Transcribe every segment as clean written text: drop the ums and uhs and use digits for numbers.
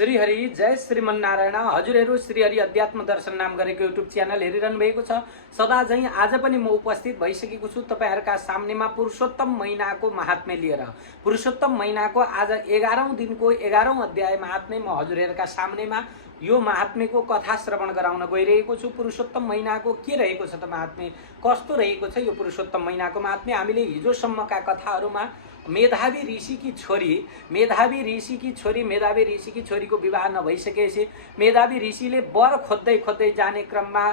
श्रीहरि जय श्रीमन्नारायण। हजुरहरू श्रीहरि अध्यात्म दर्शन नाम गरेको युट्युब च्यानल हेरिरहनु भएको छ। सदा झैं आज पनि म उपस्थित भइसकेको छु तपाईहरुका सामनेमा पुरुषोत्तम महिनाको महात्म्य लिएर। पुरुषोत्तम महिनाको आज 11औं दिनको 11औं अध्याय महात्म्य म हजुरहरूका सामनेमा यो महात्म्यको कथा श्रवण गराउन गइरहेको छु। पुरुषोत्तम महिनाको के रहेको छ त महात्म्य, कस्तो रहेको छ यो पुरुषोत्तम महिनाको महात्म्य। हामीले हिजोसम्मका कथाहरूमा मेधावी ऋषिकी छोरीको विवाह नभइसकेपछि मेधावी ऋषिले वर खोज्दै जाने क्रममा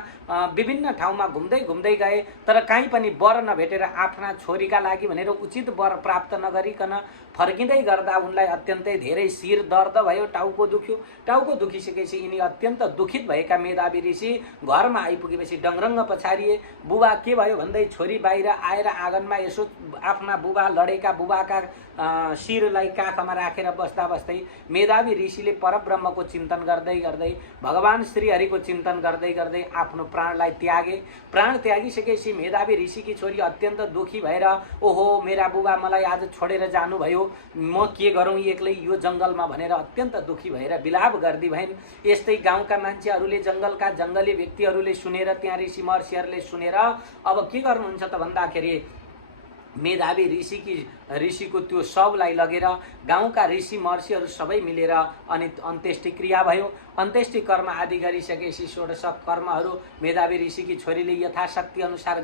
विभिन्न ठाउँमा घुम्दै गए, तर कहीँ पनि वर नभेटेर आफ्ना छोरीका लागि भनेर उचित वर प्राप्त नगरिकन फर्किँदै गर्दा उनलाई अत्यन्तै धेरै शिर दर्द भयो, टाउको दुखिसकेपछि यिनी अत्यन्त दुखित भएका मेधावी ऋषि घरमा आइपुगेपछि डङरङ्ग पछारिए। बुबा के भयो भन्दै छोरी बाहिर आएर आँगनमा यसो आफ्ना बुबा लडेका बुबाका शिरलाई काखमा राखेर बस्दै मेधावी ऋषिले परब्रह्मको चिन्तन गर्दै भगवान श्रीहरिको चिन्तन गर्दै आफ्नो प्राणलाई त्यागे। प्राण त्यागिसकेपछि मेधावी ऋषिकी छोरी अत्यन्त दुखी भएर ओहो मेरा बुबा मलाई आज छोडेर जानुभयो, म के गरौँ एक्लै यो जङ्गलमा भनेर अत्यन्त दुखी भएर बिलाप गर्दै भइन्। यस्तै गाउँका मान्छेहरूले जङ्गलका जङ्गली व्यक्तिहरूले सुनेर, त्यहाँ ऋषि महर्षिहरूले सुनेर अब के गर्नुहुन्छ त भन्दाखेरि मेधावी ऋषिको त्यो शवलाई लगेर गाउँका ऋषि महर्षिहरू सबै मिलेर अनि अन्त्येष्टि क्रिया भयो। अन्त्येष्टि कर्म आदि गरिसकेपछि 16 कर्महरू मेधावी ऋषिकी छोरीले यथाशक्ति अनुसार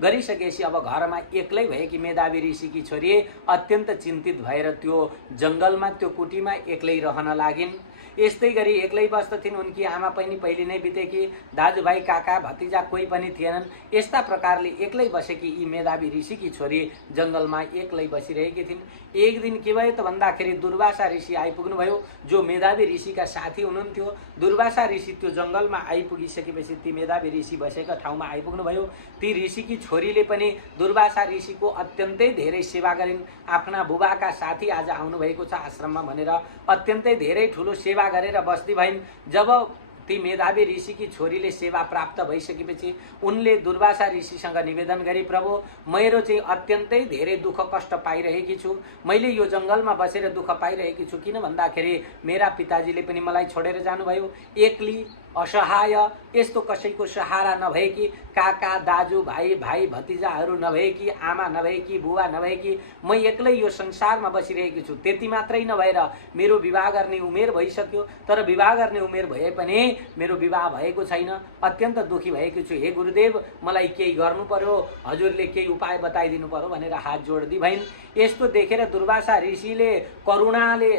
गरिसकेपछि अब घरमा एक्लै भएकी मेधावी ऋषिकी छोरी अत्यन्त चिन्तित भएर त्यो जङ्गलमा त्यो कुटीमा एक्लै रहन लागिन्। यस्तै गरी एक्लै बस्दथिन्। उनकी आमा पनि पहिले नै बितेकी, दाजुभाइ काका भतिजा कोही पनि थिएनन्। यस्ता प्रकारले एक्लै बसेकी यी मेधावी ऋषिकी छोरी जङ्गलमा एक्लै बसिरहेकी थिइन्। एक दिन के भयो त भन्दाखेरि दुर्वासा ऋषि आइपुग्नु भयो, जो मेधावी ऋषिका साथी हुनुहुन्थ्यो। दुर्वासा ऋषि त्यो जङ्गलमा आइपुगिसकेपछि ती मेधावी ऋषि बसेका ठाउँमा आइपुग्नु भयो। ती ऋषिकी छोरीले पनि दुर्वासा ऋषिको अत्यन्तै धेरै सेवा गरिन्। आफ्ना बुबाका साथी आज आउनुभएको छ आश्रममा भनेर अत्यन्तै धेरै ठुलो सेवा गरेर बस्दै भइन्। जब ती मेधावी ऋषिकी छोरीले सेवा प्राप्त भइसकेपछि उनले दुर्वासा ऋषिसँग निवेदन गरे, प्रभु मेरो चाहिँ अत्यन्तै धेरै दुःख कष्ट पाइरहेकी छु, मैले यो जङ्गलमा बसेर दुःख पाइरहेकी छु। किन भन्दाखेरि मेरा पिताजीले पनि मलाई छोडेर जानुभयो, एक्लै असहाय, यस्तो कसैको सहारा नभएकी, काका दाजु भाइ भतिजाहरू नभएकी, आमा नभएकी, बुवा नभएकी, म एक्लै यो संसारमा बसिरहेकी छु। त्यति मात्रै नभएर मेरो विवाह गर्ने उमेर भइसक्यो, तर विवाह गर्ने उमेर भए पनि मेरो विवाह भएको छैन। अत्यन्त दुखी भएको छु। हे गुरुदेव मलाई केही गर्नु पर्यो, हजुरले केही उपाय बताइदिनु पर्यो भनेर हात जोड्दै भइन्। यस्तो देखेर दुर्वासा ऋषिले करुणाले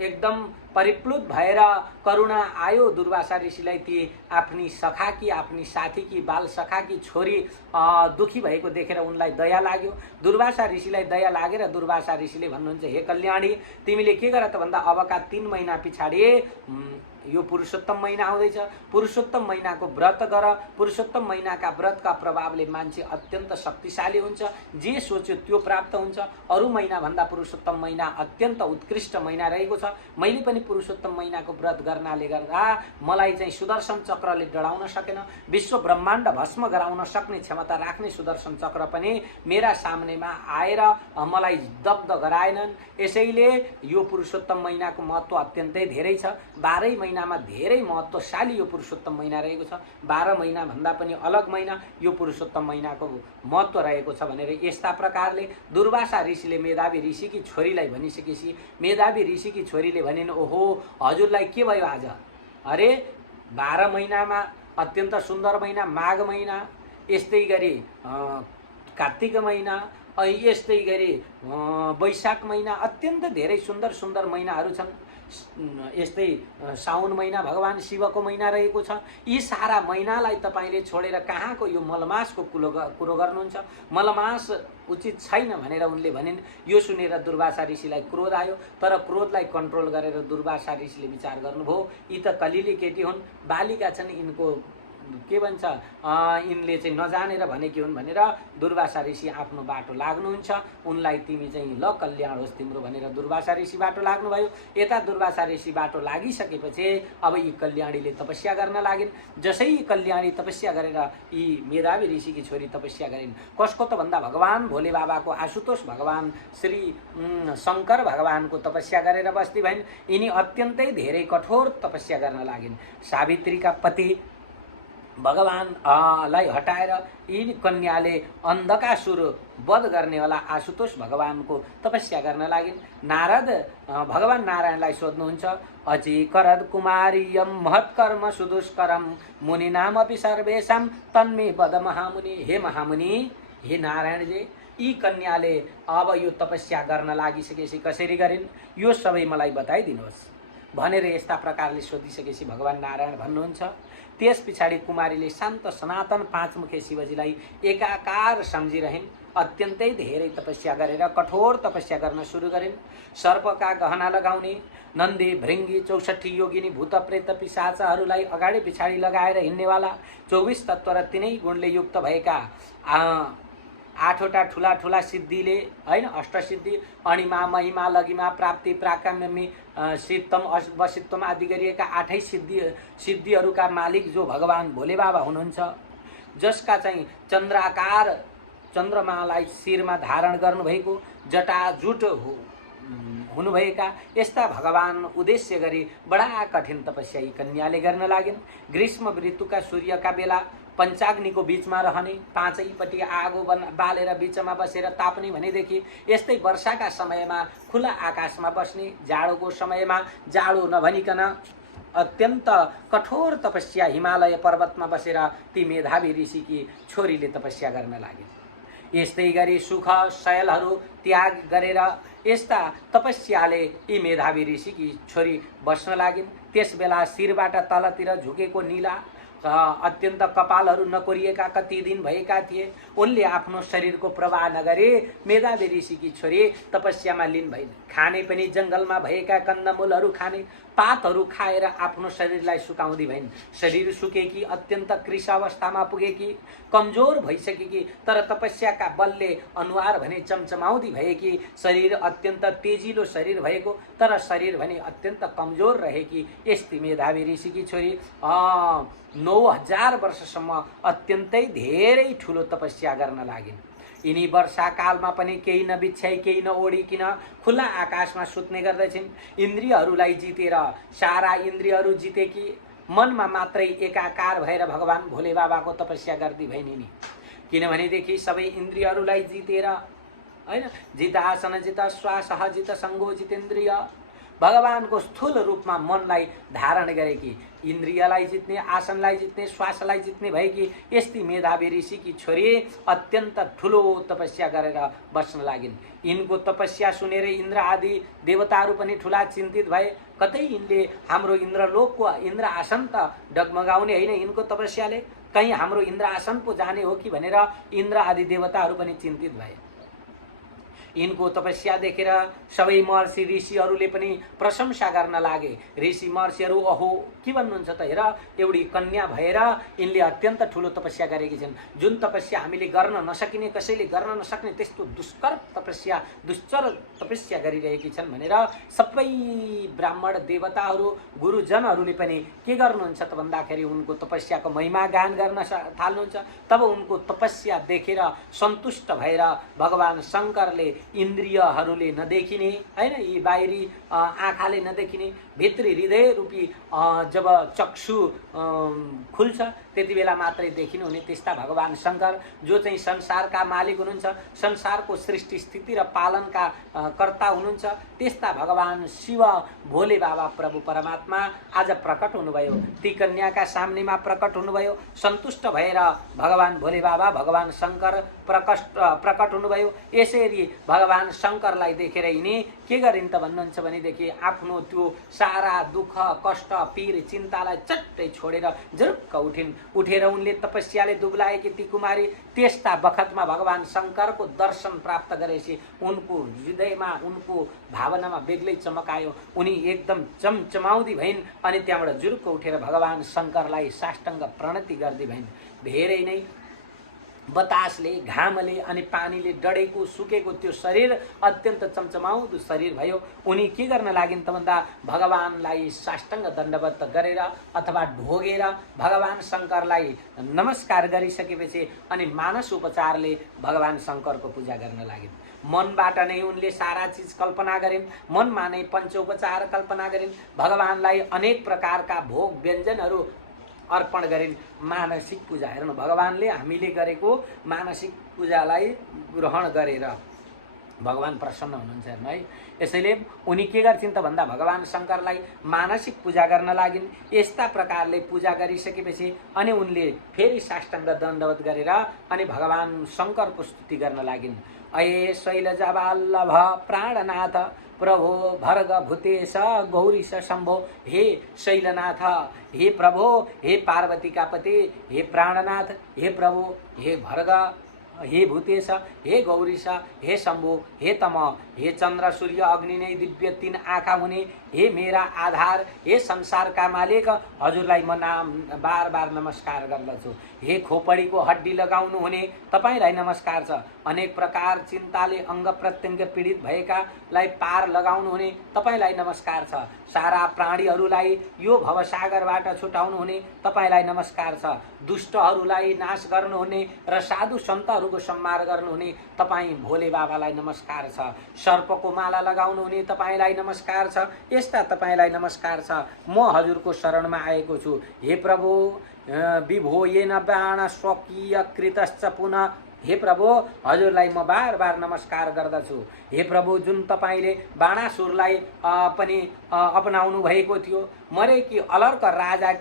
एकदम परिप्लुत भएर करुणा आयो दुर्वासा ऋषिलाई। ती आफ्नी सखाकी, आफ्नी साथीकी, बाल सखाकी छोरी दुखी भएको देखेर उनलाई दया लाग्यो। दुर्वासा ऋषिलाई दया लागेर दुर्वासा ऋषिले भन्नुहुन्छ, हे कल्याणी तिमीले के गर त भन्दा अबका 3 महिना पछाडि यो पुरुषोत्तम महिना आउँदैछ, पुरुषोत्तम महिनाको व्रत गर। पुरुषोत्तम महिनाका व्रतका प्रभावले मान्छे अत्यन्त शक्तिशाली हुन्छ, जे सोच्यो त्यो प्राप्त हुन्छ। अरू महिना भन्दा पुरुषोत्तम महिना अत्यन्त उत्कृष्ट महिना रहेको छ। मैले पनि पुरुषोत्तम महिनाको व्रत गर्नाले गर्दा मलाई चाहिँ सुदर्शन चक्रले डढाउन सकेन, विश्व ब्रह्माण्ड भस्म गराउन सक्ने क्षमता राख्ने सुदर्शन चक्र पनि मेरा सामनेमा आएर मलाई दग्ध गराएनन्। यसैले यो पुरुषोत्तम महिनाको महत्त्व अत्यन्तै धेरै छ। 12 महिनामा धेरै महत्त्वशाली यो पुरुषोत्तम महिना रहेको छ। 12 महिना भन्दा पनि अलग महिना यो पुरुषोत्तम महिनाको महत्त्व रहेको छ भनेर यस्ता प्रकारले दुर्वासा ऋषिले मेधावी ऋषिकी छोरीलाई भनिसकेपछि मेधावी ऋषिकी छोरीले भनिन्, ओहो हजुरलाई के भयो आज? अरे 12 महिनामा अत्यन्त सुन्दर महिना माघ महिना, यस्तै गरी कार्तिक महिना, यस्तै गरी वैशाख महिना, अत्यन्त धेरै सुन्दर महिनाहरू छन्। यस्तै साउन महिना भगवान शिवको महिना रहेको छ। यी सारा महिनालाई तपाईले छोडेर कहाँको यो मलमासको कुरो गर्नुहुन्छ? मलमास उचित छैन भनेर उनले भनिन्। यो सुनेर दुर्वासा ऋषिलाई क्रोध आयो, तर क्रोधलाई कन्ट्रोल गरेर दुर्वासा ऋषिले विचार गर्नुभयो, यी त कलिली केटी हुन्, बालिका छन्, यिनको के भन्छ यिनले चाहिँ नजानेर भनेकी हुन् भनेर दुर्वासा ऋषि आफ्नो बाटो लाग्नुहुन्छ। उनलाई तिमी चाहिँ ल कल्याण होस् तिम्रो भनेर दुर्वासा ऋषि बाटो लाग्नुभयो। यता दुर्वासा ऋषि बाटो लागिसकेपछि अब यी कल्याणीले तपस्या गर्न लागिन्। जसै कल्याणी तपस्या गरेर यी मेधावी ऋषिकी छोरी तपस्या गरिन्। कसको त भन्दा भगवान भोले बाबाको आशुतोष भगवान श्री शङ्कर भगवानको तपस्या गरेर बस्ती भइन्। यिनी अत्यन्तै धेरै कठोर तपस्या गर्न लागिन्। सावित्रीका पति भगवानलाई हटाएर यी कन्याले अन्धकासुर वध गर्नेवाला आशुतोष भगवानको तपस्या गर्न लागिन्। नारद भगवान नारायणलाई सोध्नुहुन्छ, अचि करद कुमारीयम महत्कर्म सुदुष्करम मुनिनामपि सर्वेषां तन्मे वद महामुनि। हे महामुनि, हे नारायणजी, यी कन्याले अब यो तपस्या गर्न लागिसकेपछि कसरी गरिन् यो सबै मलाई बताइदिनुहोस् भनेर यस्ता प्रकारले सोधिसकेपछि भगवान नारायण भन्नुहुन्छ। त्यस पछाडि कुमारीले शान्त सनातन पाँचमुखे शिवजीलाई एकाकार सम्झिरहन्। अत्यन्तै धेरै तपस्या गरेर कठोर तपस्या गर्न सुरु गरिन्। सर्पका गहना लगाउने, नन्दी भृङ्गी 64 योगिनी भूत प्रेत पिशाचहरूलाई अगाडि पछाडि लगाएर हिँड्नेवाला 24 तत्त्व र तिनै गुणले युक्त भएका 8वटा ठुला ठुला सिद्धिले हैन, अष्टसिद्धि अणिमा महिमा लगिमा प्राप्ति प्राकाम्यमी सिद्धम वसित्वम आदि गरिएका 8 सिद्धिहरूका मालिक जो भगवान भोले बाबा हुनुहुन्छ, जसका चाहिँ चन्द्राकार चन्द्रमालाई शिरमा धारण गर्नुभएको जटाजुट हुनुभएका यस्ता भगवान उद्देश्य गरी बडा कठिन तपस्या यी कन्याले गर्न लागिन्। ग्रीष्म ऋतुका सूर्यका बेला पञ्चाग्निको बीचमा रहने, पाँचैपट्टि आगो बालेर बीचमा बसेर ताप्ने भनेदेखि यस्तै वर्षाका समयमा खुला आकाशमा बस्ने, जाडोको समयमा जाडो नभनिकन अत्यन्त कठोर तपस्या हिमालय पर्वतमा बसेर ती मेधावी ऋषिकी छोरीले तपस्या गर्न लागिन्। यस्तै गरी सुख शयलहरू त्याग गरेर यस्ता तपस्याले यी मेधावी ऋषिकी छोरी बस्न लागिन्। त्यसबेला शिरबाट तलतिर झुकेको नीला अत्यन्त कपालहरू नकोरिएका कति दिन भएका थिए। उनले आफ्नो शरीरको प्रवाह नगरे मेधावी ऋषिकी छोरी तपस्यामा लीन भइन्। खाने पनि जङ्गलमा भएका कन्दमूलहरू खाने, पातहरू खाएर आफ्नो शरीरलाई सुकाउँदी भइन्। शरीर सुकेकी, अत्यन्त कृश अवस्थामा पुगेकी, कमजोर भइसकेकी, तर तपस्याका बलले अनुहार भने चमचमाउँदी भएकी, शरीर अत्यन्त तेजिलो शरीर भएको तर शरीर भने अत्यन्त कमजोर रहेकी यस्ती मेधावी ऋषिकी छोरी 9000 वर्षसम्म अत्यन्तै धेरै ठुलो तपस्या गर्न लागिन्। यिनी वर्षाकालमा पनि केही नबिछ्याई केही नओढिकन खुला आकाशमा सुत्ने गर्दछिन्। इन्द्रियहरूलाई जितेर सारा इन्द्रियहरू जितेकी मनमा मात्रै एकाकार भएर भगवान भोले बाबाको तपस्या गर्दै भइन् यिनी। किनभनेदेखि सबै इन्द्रियहरूलाई जितेर हैन, जित आसन जित श्वास जित सङ्गो जितेन्द्रिय, भगवानको स्थूल रूपमा मनलाई धारण गरेकी, इन्द्रियलाई जित्ने, आसनलाई जित्ने, श्वासलाई जित्ने भएकी यस्ती मेधावी ऋषिकी छोरी अत्यन्त ठुलो तपस्या गरेर बस्न लागिन्। यिनको तपस्या सुनेर इन्द्र आदि देवताहरू पनि ठुला चिन्तित भए। कतै यिनले हाम्रो इन्द्रलोकको इन्द्र आसन त डगमगाउने होइन यिनको तपस्याले, कहीँ हाम्रो इन्द्र आसन पो जाने हो कि भनेर इन्द्र आदि देवताहरू पनि चिन्तित भए। यिनको तपस्या देखेर सबै महर्षि ऋषिहरूले पनि प्रशंसा गर्न लागे। ऋषि महर्षिहरू अहो के भन्नुहुन्छ त, हेर एउटी कन्या भएर यिनले अत्यन्त ठुलो तपस्या गरेकी छन्। जुन तपस्या हामीले गर्न नसकिने, कसैले गर्न नसक्ने त्यस्तो दुष्कर तपस्या, दुश्चर तपस्या गरिरहेकी छन् भनेर सबै ब्राह्मण देवताहरू गुरुजनहरूले पनि के गर्नुहुन्छ त भन्दाखेरि उनको तपस्याको महिमा गान गर्न थाल्नुहुन्छ। तब उनको तपस्या देखेर सन्तुष्ट भएर भगवान शङ्करले इन्द्रियहरूले नदेखिने हैन, यी बाहिरी आँखाले नदेखिने भित्री हृदय रूपी जब चक्षु खुल्छ त्यति बेला मात्रै देखिनु हुने त्यस्ता भगवान शङ्कर जो चाहिँ संसारका मालिक हुनुहुन्छ, संसारको सृष्टि स्थिति र पालनका कर्ता हुनुहुन्छ, त्यस्ता भगवान शिव भोले बाबा प्रभु परमात्मा आज प्रकट हुनुभयो। ती कन्याका सामनेमा प्रकट हुनुभयो। सन्तुष्ट भएर भगवान भोले बाबा भगवान शङ्कर प्रकट हुनुभयो। यसरी भगवान शङ्करलाई देखेर यिनी के गरिन् त भन्नुहुन्छ भनेदेखि आफ्नो त्यो सारा दुःख कष्ट पीर चिन्तालाई चट्टै छोडेर जुरुक्क उठेर उनले तपस्याले दुब्लाएकी ती कुमारी त्यस्ता बखतमा भगवान शङ्करको दर्शन प्राप्त गरेपछि उनको हृदयमा उनको भावनामा बेग्लै चमकायो। उनी एकदम चमचमाउँदी भइन् अनि त्यहाँबाट जुरुक्क उठेर भगवान शङ्करलाई साष्टाङ्ग प्रणति गर्दै भइन्। धेरै नै बतासले घामले अनि पानीले डढेको सुकेको त्यो शरीर अत्यन्त चमचमाउँदो शरीर भयो। उनी के गर्न लागिन् त भन्दा भगवानलाई साष्टाङ्ग दण्डवत गरेर अथवा ढोगेर भगवान शङ्करलाई नमस्कार गरिसकेपछि अनि मानस उपचारले भगवान शङ्करको पूजा गर्न लागिन्। मनबाट नै उनले सारा चिज कल्पना गरिन्, मनमा नै पञ्चोपचार कल्पना गरिन्, भगवानलाई अनेक प्रकारका भोग व्यञ्जनहरू अर्पण गरिन्। मानसिक पूजा हेर्नु, भगवानले हामीले गरेको मानसिक पूजालाई ग्रहण गरेर भगवान प्रसन्न हुनुहुन्छ हेर्नु है। यसैले उनी के गर्थिन् त भन्दा भगवान शङ्करलाई मानसिक पूजा गर्न लागिन्। यस्ता प्रकारले पूजा गरिसकेपछि अनि उनले फेरि साष्टाङ्ग दण्डवत गरेर अनि भगवान शङ्करको स्तुति गर्न लागिन्। अये शैलजावल्लभ प्राणनाथ प्रभो भर्ग भूतेश गौरीश शम्भो। हे शैलनाथ, हे प्रभो, हे पार्वतीका पति, हे प्राणनाथ, हे प्रभो, हे भर्ग, हे भूतेश, हे गौरीश, हे शम्भो, हे तम, हे चन्द्र सूर्य अग्नि नै दिव्य तीन आँखा हुने, हे मेरा आधार, हे संसारका मालिक, हजुरलाई म बार बार नमस्कार गर्दछु। हे खोपडीको हड्डी लगाउनु हुने तपाईलाई नमस्कार छ। अनेक प्रकार चिन्ताले अङ्ग प्रत्यङ्ग पीडित भएकालाई पार लगाउनु हुने तपाईलाई नमस्कार छ। सारा प्राणीहरूलाई यो भवसागरबाट छुटाउनु हुने तपाईलाई नमस्कार छ। दुष्टहरूलाई नाश गर्नुहुने र साधु सन्तहरूको सम्मान गर्नुहुने तपाईँ भोले बाबालाई नमस्कार छ। सर्पको माला लगाउनु हुने तपाईलाई नमस्कार छ। यस्ता तपाईलाई नमस्कार छ। म हजुरको शरणमा आएको छु। हे प्रभु, विभो येन बाण स्वकीय कृतश्च पुनः। हे प्रभु, हजुरलाई म बार बार नमस्कार गर्दछु। हे प्रभु, जुन तपाईले बाणासुरलाई पनि अपनाउनु भएको थियो, मरेकी अलर्क राजा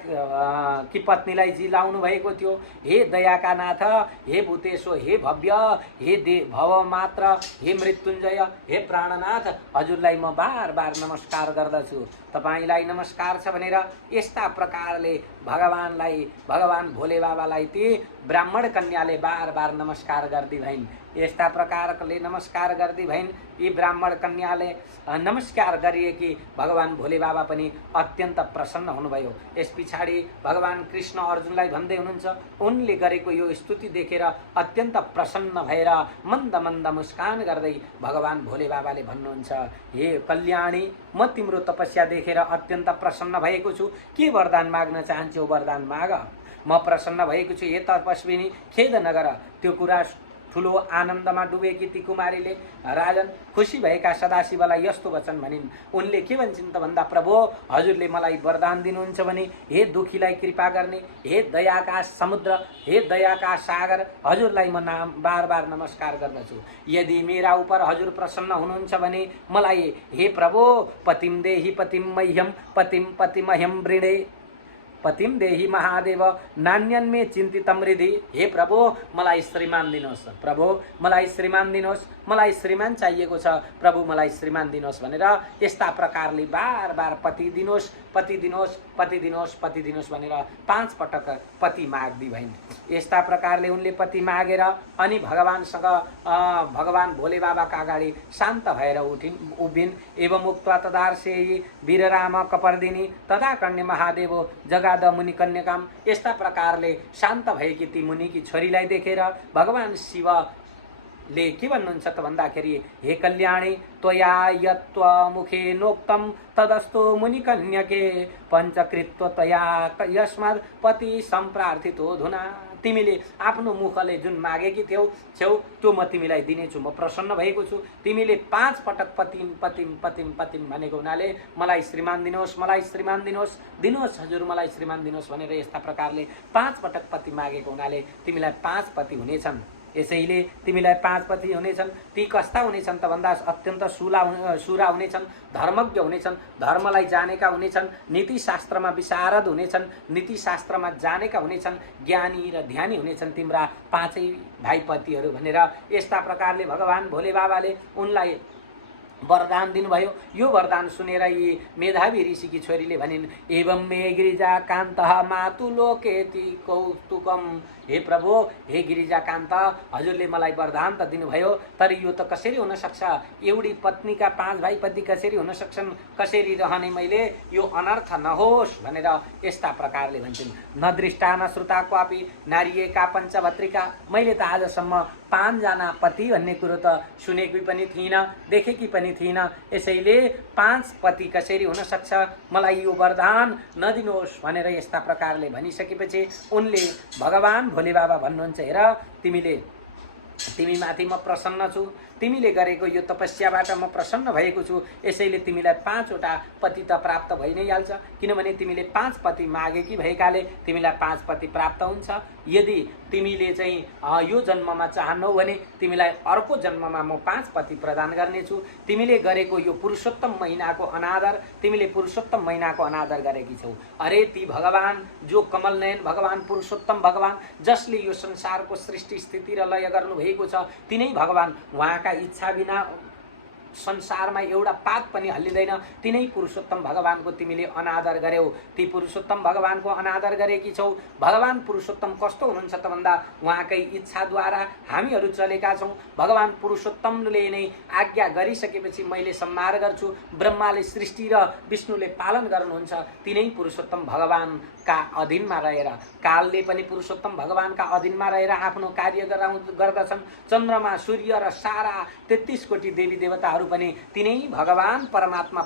की पत्नीलाई जिलाउनु भएको थियो। हे दयाका नाथ, हे भूतेशो, हे भव्य, हे भव मात्र, हे मृत्युञ्जय, हे प्राणनाथ, हजुरलाई म बार बार नमस्कार गर्दछु। तपाईलाई नमस्कार छ भनेर यस्ता प्रकारले भगवान भोले बाबालाई ती ब्राह्मण कन्याले बार बार नमस्कार गर्दै भइन्। यस्ता प्रकारले नमस्कार गर्दै भइन्। यी ब्राह्मण कन्याले नमस्कार गरिए कि भगवान भोले बाबा पनि अत्यन्त प्रसन्न हुनुभयो। यस पछाडि भगवान कृष्ण अर्जुनलाई भन्दै हुनुहुन्छ, उनले गरेको यो स्तुति देखेर अत्यन्त प्रसन्न भएर मन्द मन्द मुस्कान गर्दै भगवान भोले बाबाले भन्नुहुन्छ, हे कल्याणी, म तिम्रो तपस्या देखेर अत्यन्त प्रसन्न भएको छु। के वरदान माग्न चाहन्छौ वरदान माग। म प्रसन्न भएको छु। हे तपस्विनी, खेद नगर। त्यो कुरा ठुलो आनन्दमा डुबेकी ती कुमारीले राजन खुसी भएका सदाशिवलाई यस्तो वचन भनिन्। उनले के भन्छन् त भन्दा, प्रभु, हजुरले मलाई वरदान दिनुहुन्छ भने हे दुखीलाई कृपा गर्ने, हे दयाका समुद्र, हे दयाका सागर, हजुरलाई म बार बार नमस्कार गर्दछु। यदि मेरा उप हजुर प्रसन्न हुनुहुन्छ भने मलाई हे प्रभु पतिम देहि पतिम मह्यम पतिम पतिमह्यम वृणे पतिम देहि महादेव नान्यन्मे चिन्तितम हृदि। हे प्रभु, मलाई श्रीमान दिनुहोस्। प्रभु, मलाई श्रीमान दिनुहोस्। मलाई श्रीमान चाहिएको छ। प्रभु, मलाई श्रीमान दिनुहोस् भनेर यस्ता प्रकारले बार बार पति दिनुहोस्, पति दिनुहोस्, पति दिनुहोस्, पति दिनुहोस् भनेर 5 पटक पति माग्दी भइन्। यस्ता प्रकारले उनले पति मागेर अनि भगवानसँग भगवान भोले बाबाका अगाडि शान्त भएर उभिन्। एवं उक्त्वा तदार्षेयि वीरराम कपर्दिनी तदा कन्या महादेव जगाद मुनि कन्याकाम। यस्ता प्रकारले शान्त भएकी ती मुनिकी छोरीलाई देखेर भगवान शिवले के भन्नुहुन्छ त भन्दाखेरि, हे कल्याणी, त्वया यत्त्व मुखे नोक्तम तदस्तु मुनि कन्यके पञ्चकृत्व त्वया यस्मात् पति सम्प्रार्थितो धुना। तिमीले आफ्नो मुखले जुन मागेकी थियौ त्यो म तिमीलाई दिनेछु। म प्रसन्न भएको छु। तिमीले 5 पटक पतिम पतिम पतिम पतिम भनेको हुनाले मलाई श्रीमान दिनुहोस्, मलाई श्रीमान दिनुहोस्, दिनुहोस् हजुर, मलाई श्रीमान दिनुहोस् भनेर यस्ता प्रकारले 5 पटक पति मागेको हुनाले तिमीलाई 5 पति हुनेछन्। यसैले तिमीलाई 5 पति हुनेछन्। ती कस्ता हुनेछन् त भन्दा अत्यन्त सुरा हुनेछन्, धर्मज्ञ हुनेछन्, धर्मलाई जानेका हुनेछन्, नीतिशास्त्रमा विशारद हुनेछन्, नीतिशास्त्रमा जानेका हुनेछन्, ज्ञानी र ध्यानी हुनेछन् तिम्रा 5 भाइ पतिहरू भनेर यस्ता प्रकारले भगवान भोले बाबाले उनलाई वरदान दिनुभयो। यो वरदान सुनेर यी मेधावी ऋषिकी छोरीले भनिन्, एवं मे गिरिजा कान्त मातु लोकेति कौतुकम। हे प्रभु, हे गिरिजा कान्त, हजुरले मलाई वरदान त दिनुभयो, तर यो त कसरी हुन सक्छ? एउटी पत्नीका 5 भाइ पति कसरी हुन सक्छन्? कसरी रहने मैले? यो अनर्थ नहोस् भनेर यस्ता प्रकारले भन्छन्। न दृष्टा न श्रुता क्वापि नारिएका पञ्चभत्रिका। मैले त आजसम्म 5 जना पति भन्ने कुरो त सुनेकी पनि थिइनँ, देखेकी पनि थिइनँ। यसैले 5 पति कसरी हुन सक्छ? मलाई यो वरदान नदिनुहोस् भनेर यस्ता प्रकारले भनिसकेपछि उनले भगवान भोले बाबा भन्नुहुन्छ, हेर तिमी माथि म प्रसन्न छु, तिमीले गरेको यो तपस्याबाट म प्रसन्न भएको छु, यसैले तिमीलाई 5 वटा पति त प्राप्त भइ नै हाल्छ। किनभने तिमीले 5 पति मागेकी भएकाले तिमीलाई 5 पति प्राप्त हुन्छ। यदि तिमीले चाहिँ यो जन्ममा चाहन्नौ भने तिमीलाई अर्को जन्ममा म 5 पति प्रदान गर्नेछु। तिमीले गरेको यो पुरुषोत्तम महिनाको अनादर, तिमीले पुरुषोत्तम महिनाको अनादर गरेकी छौ। अरे ती भगवान जो कमलनयन भगवान, पुरुषोत्तम भगवान, जसले यो संसारको सृष्टि स्थिति र लय गर्नुभएको छ, तिनै भगवान, उहाँका इच्छा बिना संसारमा एउटा पात पनि हल्लिँदैन। तिनै पुरुषोत्तम भगवानको तिमीले अनादर गर्यौ, ती पुरुषोत्तम भगवानको अनादर गरेकी छौ। भगवान पुरुषोत्तम कस्तो हुनुहुन्छ त भन्दा उहाँकै इच्छाद्वारा हामीहरू चलेका छौँ। भगवान पुरुषोत्तमले नै आज्ञा गरिसकेपछि मैले संहार गर्छु। ब्रह्माले सृष्टि र विष्णुले पालन गर्नुहुन्छ। तिनै पुरुषोत्तम भगवानका अधीनमा रहेर, कालले पनि पुरुषोत्तम भगवानका अधीनमा रहेर आफ्नो कार्य गर्दछन्। चन्द्रमा, सूर्य र सारा 33 कोटी देवी देवताहरू पनि तिनै भगवान परमात्मा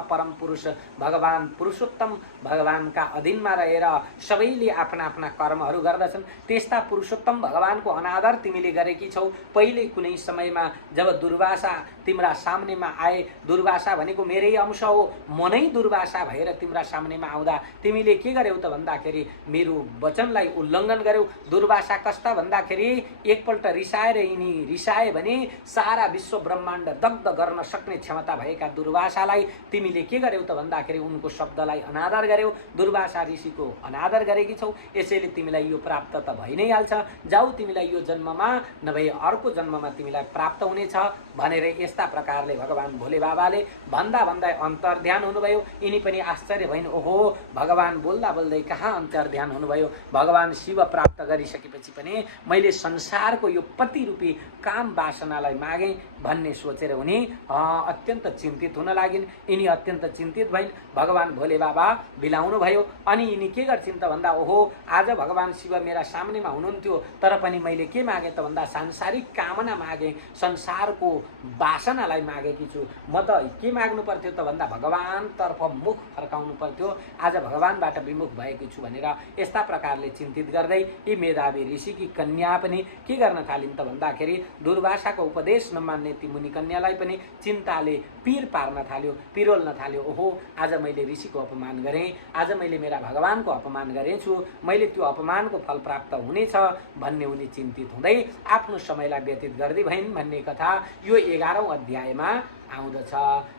परम पुरुष भगवान पुरुषोत्तम भगवानका अधीनमा रहेर सबैले आफ्ना आफ्ना कर्महरू गर्दछन्। त्यस्ता पुरुषोत्तम भगवानको अनादर तिमीले गरेकी छौ। पहिले कुनै समयमा जब दुर्वासा तिम्रा सामनेमा आए, दुर्वासा भनेको मेरै अंश हो, म नै दुर्वासा भएर तिम्रा सामनेमा आउँदा तिमीले के गर्यौ त भन्दाखेरि मेरो वचनलाई उल्लङ्घन गर्यौ। दुर्वासा कस्ता भन्दाखेरि एकपल्ट रिसाए भने सारा विश्व ब्रह्माण्ड दग्ध गर्न सक्ने क्षमता भएका दुर्वासालाई तिमीले के गर्यौ त भन्दाखेरि उनको शब्दलाई अनादर गर्यौ। दुर्वासा ऋषिको अनादर गरेकी छौ। यसैले तिमीलाई यो प्राप्त त भइ नै हाल्छ। जाऊ, तिमीलाई यो जन्ममा नभए अर्को जन्ममा तिमीलाई प्राप्त हुनेछ भनेर यस्ता प्रकारले भगवान भोले बाबाले भन्दा भन्दै अन्तर्ध्यान हुनुभयो। यिनी पनि आश्चर्य भइन्, ओहो, भगवान बोल्दा बोल्दै कहाँ अन्तर्ध्यान हुनुभयो? भगवान शिव प्राप्त गरिसकेपछि पनि मैले संसारको यो पति रूपी काम वासनालाई मागे भन्ने सोचेर उनी अत्यन्त चिन्तित हुन लागिन्। यिनी अत्यन्त चिन्तित भइन्। भगवान भोले बाबा बिलाउनु भयो। अनि यिनी के गर्छिन् त भन्दा, ओहो, आज भगवान शिव मेरा सामनेमा हुनुहुन्थ्यो, तर पनि मैले के मागे त भन्दा सांसारिक कामना मागे, संसारको वासनालाई मागेकी छु। म त के माग्नु पर्थ्यो त भन्दा भगवानतर्फ मुख फर्काउनु पर्थ्यो, आज भगवानबाट विमुख भएको छु भनेर यस्ता प्रकारले चिन्तित गर्दै यी मेधावी ऋषिकी कन्या पनि के गर्न थालिन् त भन्दाखेरि दुर्वासाको उपदेश नमान्ने ती मुनि कन्यालाई पनि चिन्ताले पीर पार्न थाल्यो, पिरोल्न थाल्यो। ओहो, आज मैले ऋषिको अपमान गरेँ, आज मैले मेरा भगवानको अपमान गरेछु, मैले त्यो अपमानको फल प्राप्त हुनेछ भन्ने उनी चिन्तित हुँदै आफ्नो समयलाई व्यतीत गर्दै भइन् भन्ने कथा यो 11औं अध्यायमा आउँदछ।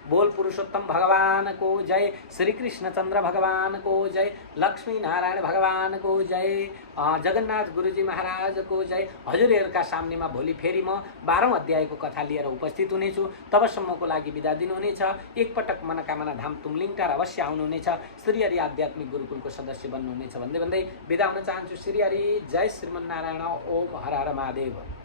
बोल पुरुषोत्तम भगवानको जय, श्री कृष्णचन्द्र भगवानको जय, लक्ष्मी नारायण भगवानको जय, जगन्नाथ गुरुजी महाराजको जय। हजुरहरूका सामनेमा भोलि फेरि म 12औं अध्यायको कथा लिएर उपस्थित हुनेछु। तबसम्मको लागि बिदा दिनुहुनेछ। एकपटक मनोकामना धाम तुमलिङटार अवश्य आउनुहुनेछ। श्री हरि आध्यात्मिक गुरुकुलको सदस्य बन्नुहुनेछ भन्दै बिदा हुन चाहन्छु। श्री हरि, जय श्रीमन्नारायण, ओम हर हर महादेव।